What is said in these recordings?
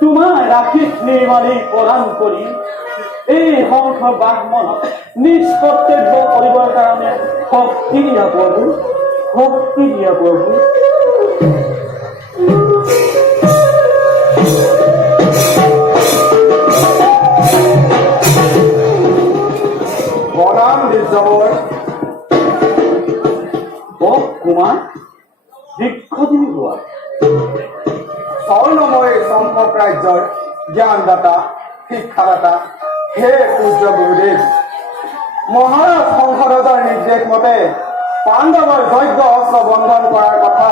তোমার রাখিস নির্মাণে প্রদান করি এই হংস ব্রাহ্মণ নিজ কর্তব্য করিবার কারণে শক্তি দিয়া প্রভু, শক্তি দিয়া প্রভু। বনাম দিব্যবর কুমার দীক্ষাদিনী হোৱা স্বৰ্ণময় সম্পক ৰাজ্যৰ জ্ঞানদাতা শিক্ষাদাতা হে পূজ্য গুৰুদেৱ, মহাৰাজ সংসদৰ নিৰ্দেশ মতে পাণ্ডৱৰ যজ্ঞ অস্ত্ৰ বন্ধন কৰাৰ কথা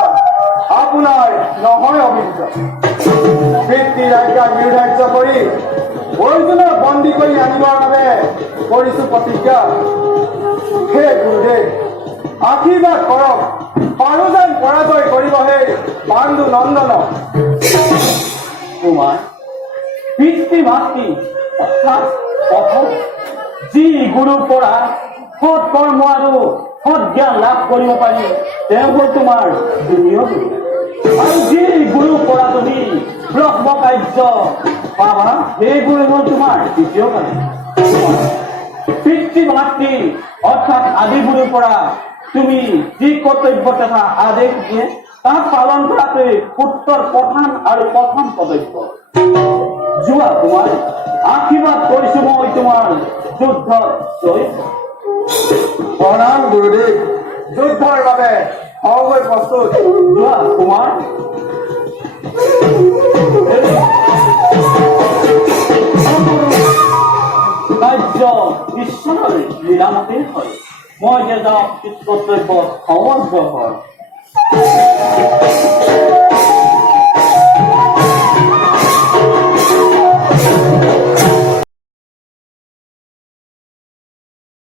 আপোনাৰ নহয় অভিহিত। পিতৃ আজ্ঞা নিৰ্ধাৰ্য কৰি অৰ্জুনক বন্দী কৰি আনিবৰ বাবে কৰিছো প্ৰতিজ্ঞা। হে গুৰুদেৱ, আশীৰ্বাদ কৰক, পাৰো যেন পৰাজয় কৰিব সেই পাণ্ডু নন্দন। কুমাৰ পিতৃ মাতৃ অৰ্থাৎ প্ৰথম যি গুৰুৰ পৰা সৎ কৰ্ম আৰু সৎ জ্ঞান লাভ কৰিব পাৰি তেওঁ হ'ল তোমাৰ দ্বিতীয় গুৰু, আৰু যি গুৰুৰ পৰা তুমি ব্ৰহ্ম কাৰ্য পাবা সেই গুৰু হ'ল তোমাৰ তৃতীয় কাৰ্য। পিতৃ মাতৃ অৰ্থাৎ আদি গুৰুৰ পৰা তুমি যি কৰ্তব্য তথা আদেশ দিয়ে তাক পালন কৰাটোৱে পুত্ৰৰ প্ৰধান আৰু প্ৰথম কৰ্তব্য। যোৱা কুমাৰ, আশীৰ্বাদ কৰিছো মই তোমাৰ যুদ্ধত জয়। প্ৰণাম গুৰুদেৱ যুদ্ধৰ বাবে হৈ প্ৰস্তুত যোৱা কুমাৰ। কাৰ্য ঈশ্বৰৰ লীলামতে হয়। মই যে যাওঁ কৰ্তব্য সমগ্ৰ হয়।